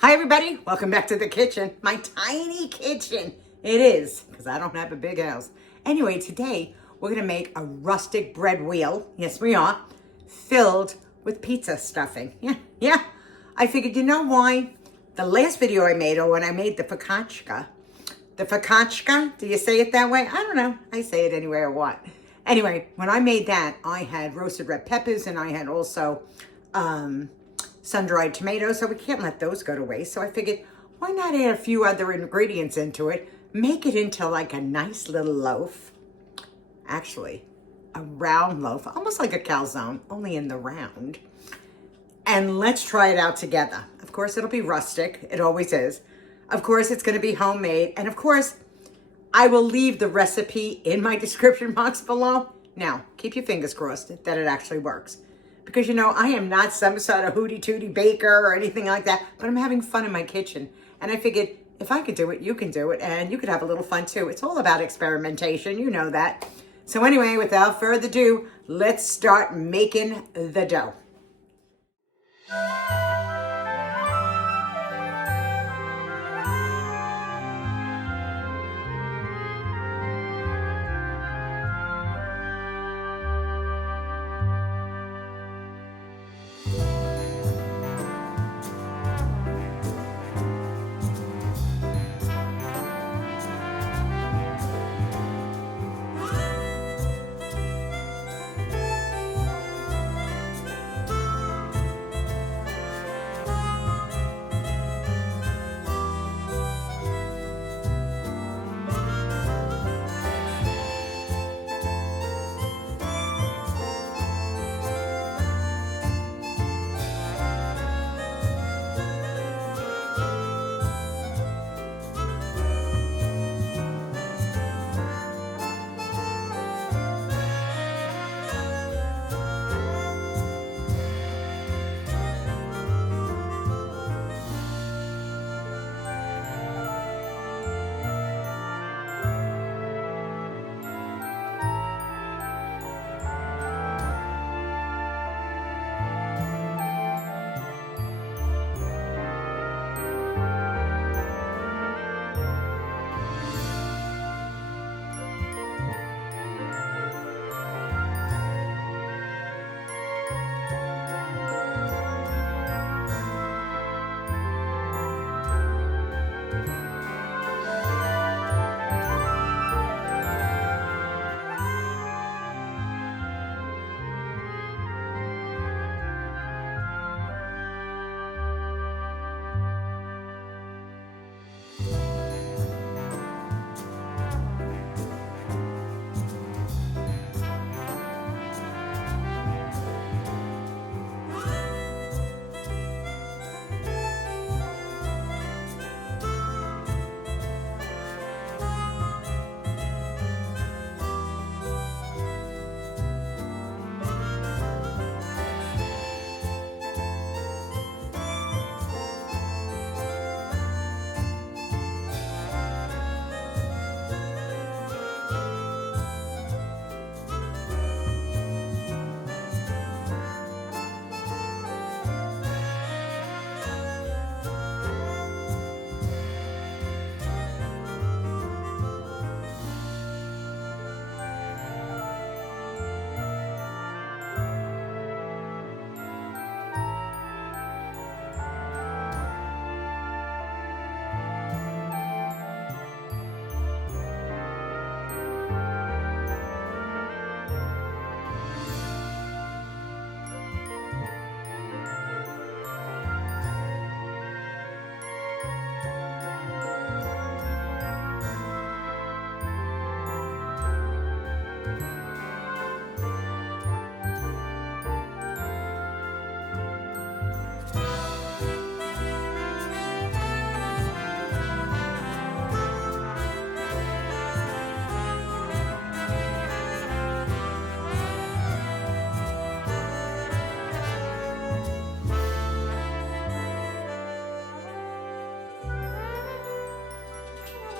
Hi everybody, welcome back to the kitchen. My tiny kitchen. It is, because I don't have a big house. Anyway, today we're gonna make a rustic bread wheel. Yes, we are. Filled with pizza stuffing. Yeah. I figured, you know why? The last video I made, or when I made the focaccia, do you say it that way? I don't know. I say it anyway or what. Anyway, when I made that, I had roasted red peppers and I had also sun-dried tomatoes, so we can't let those go to waste. So I figured, why not add a few other ingredients into it, make it into like a nice little loaf. Actually, a round loaf, almost like a calzone, only in the round. And let's try it out together. Of course, it'll be rustic. It always is. Of course, it's going to be homemade. And of course, I will leave the recipe in my description box below. Now, keep your fingers crossed that it actually works. Because, you know, I am not some sort of hooty-tooty baker or anything like that, but I'm having fun in my kitchen. And I figured, if I could do it, you can do it, and you could have a little fun too. It's all about experimentation, you know that. So anyway, without further ado, let's start making the dough.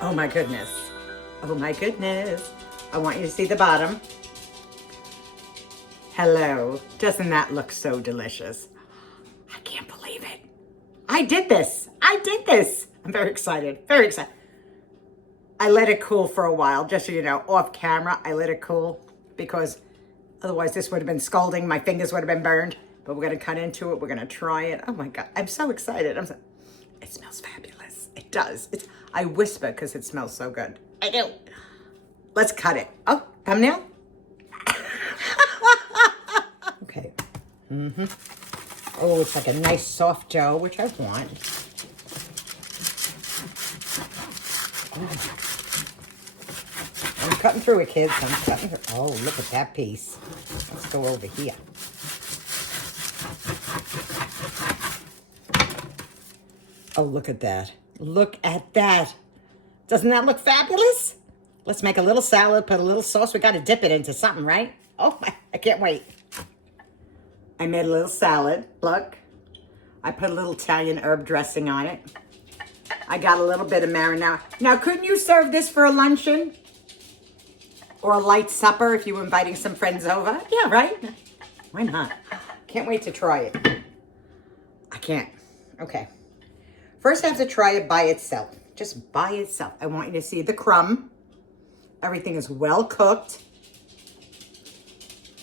Oh my goodness. Oh my goodness. I want you to see the bottom. Hello. Doesn't that look so delicious? I can't believe it. I I did this. I did this. I'm very excited. Very excited. I let it cool for a while, just so you know, off camera. I let it cool because otherwise this would have been scalding. My fingers would have been burned. But we're going to cut into it. We're going to try it. Oh my God. I'm so excited. It smells fabulous. It does. I whisper because it smells so good. I do. Let's cut it. Oh, thumbnail? Okay. Oh, it's like a nice soft dough, which I want. I'm cutting through it, kids. I'm cutting through. Oh, look at that piece. Let's go over here. Oh, look at that. Look at that. Doesn't that look fabulous? Let's make a little salad, put a little sauce. We got to dip it into something, right? Oh, I can't wait. I made a little salad. Look. I put a little Italian herb dressing on it. I got a little bit of marinara. Now, couldn't you serve this for a luncheon? Or a light supper if you were inviting some friends over? Yeah, right? Why not? Can't wait to try it. I can't. Okay. First, I have to try it by itself. Just by itself. I want you to see the crumb. Everything is well cooked.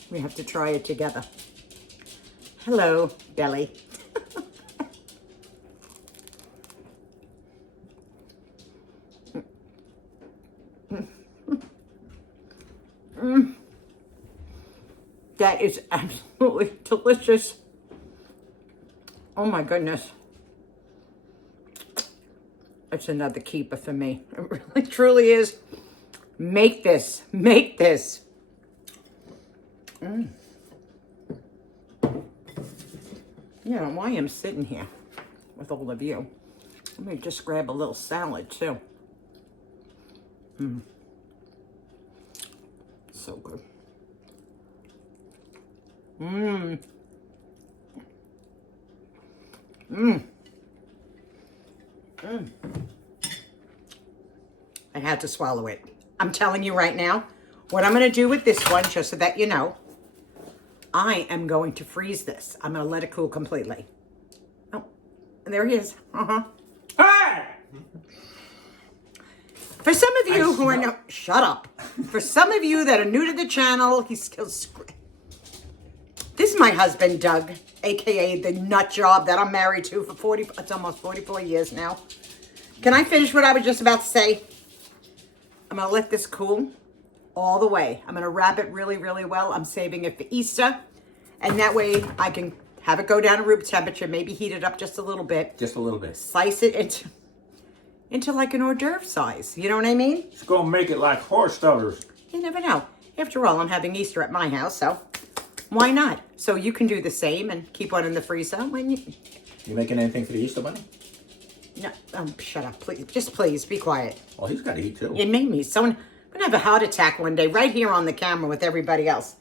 We have to try it together. Hello, belly. That is absolutely delicious. Oh my goodness. It's another keeper for me. It really truly is. Make this. Make this. You know, why I'm sitting here with all of you. Let me just grab a little salad too. So good. I had to swallow it. I'm telling you right now, what I'm going to do with this one, just so that you know, I am going to freeze this. I'm going to let it cool completely. Oh, there he is. Hey! For some of you who are no, shut up. For some of you that are new to the channel, he's still this is my husband, Doug, aka the nut job that I'm married to for it's almost 44 years now. Can I finish what I was just about to say? I'm gonna let this cool all the way. I'm gonna wrap it really, really well. I'm saving it for Easter. And that way I can have it go down to room temperature, maybe heat it up just a little bit. Just a little bit. Slice it into like an hors d'oeuvre size. You know what I mean? It's gonna make it like horse stuffers. You never know. After all, I'm having Easter at my house, so why not? So you can do the same and keep one in the freezer when you... You making anything for the Easter Bunny? No, shut up, please. Just please, be quiet. Oh, he's got to eat too. It made me so... I'm going to have a heart attack one day right here on the camera with everybody else.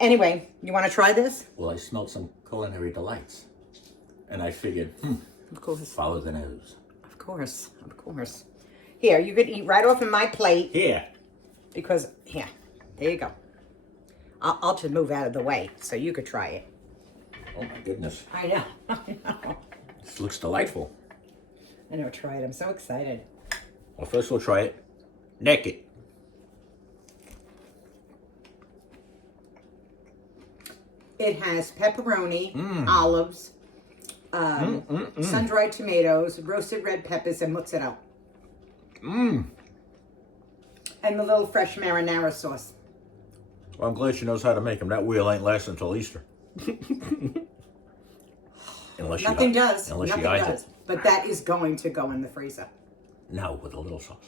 Anyway, you want to try this? Well, I smelled some culinary delights. And I figured, Of course. follow the nose. Of course, of course. Here, you could eat right off of my plate. Here. Because, here, there you go. I'll just move out of the way so you could try it. Oh my goodness. I know. I know. This looks delightful. I know, try it. I'm so excited. Well, first we'll try it naked. It has pepperoni, olives, sun-dried tomatoes, roasted red peppers, and mix it out. And the little fresh marinara sauce. Well, I'm glad she knows how to make them. That wheel ain't lasting until Easter. Nothing does. Unless she hides it. But that is going to go in the freezer. No, with a little sauce.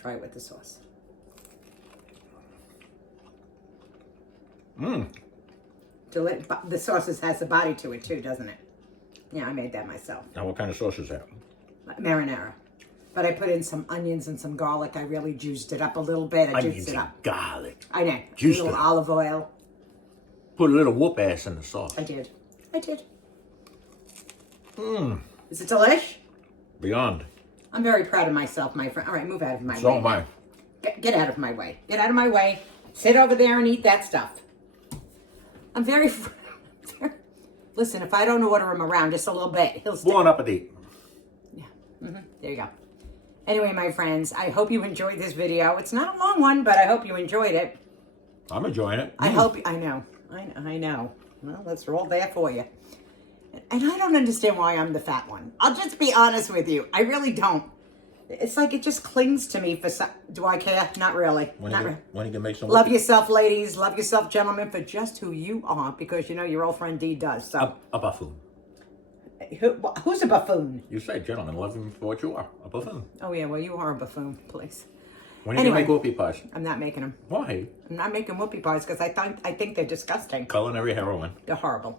Try it with the sauce. The sauce has a body to it too, doesn't it? Yeah, I made that myself. Now, what kind of sauce is that? Marinara. But I put in some onions and some garlic. I really juiced it up a little bit. Onions and garlic. I know. Juiced a little it. olive oil. Put a little whoop ass in the sauce. I did. Is it delish? Beyond. I'm very proud of myself, my friend. All right, move out of my way. So am I. Get out of my way. Get out of my way. Sit over there and eat that stuff. I'm very... Listen, if I don't order him around just a little bit, he'll stay. Bon appetit. There you go. Anyway, my friends, I hope you enjoyed this video. It's not a long one, but I hope you enjoyed it. I'm enjoying it. I hope, I know. Well, that's all there for you. And I don't understand why I'm the fat one. I'll just be honest with you. I really don't. It's like it just clings to me for some... Do I care? Not really. When you can make some... Love yourself, ladies. Love yourself, gentlemen, for just who you are. Because, you know, your old friend Dee does. So A buffoon. Who's a buffoon? You say, gentlemen, love him for what you are. A buffoon. Oh, yeah. Well, you are a buffoon, please. When are you going to make whoopie pies? I'm not making them. Why? I'm not making whoopie pies because I think they're disgusting. Culinary heroine. They're horrible.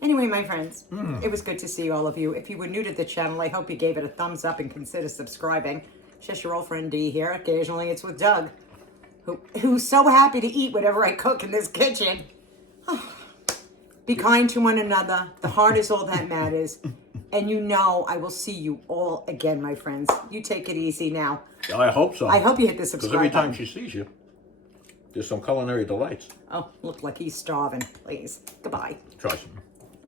Anyway, my friends, it was good to see all of you. If you were new to the channel, I hope you gave it a thumbs up and consider subscribing. It's just your old friend Dee here. Occasionally it's with Doug, who's so happy to eat whatever I cook in this kitchen. Be kind to one another. The heart is all that matters. And you know I will see you all again, my friends. You take it easy now. I hope so. I hope you hit the subscribe Because every button. time she sees you, there's some culinary delights. Oh, look like he's starving. Please. Goodbye. Try some.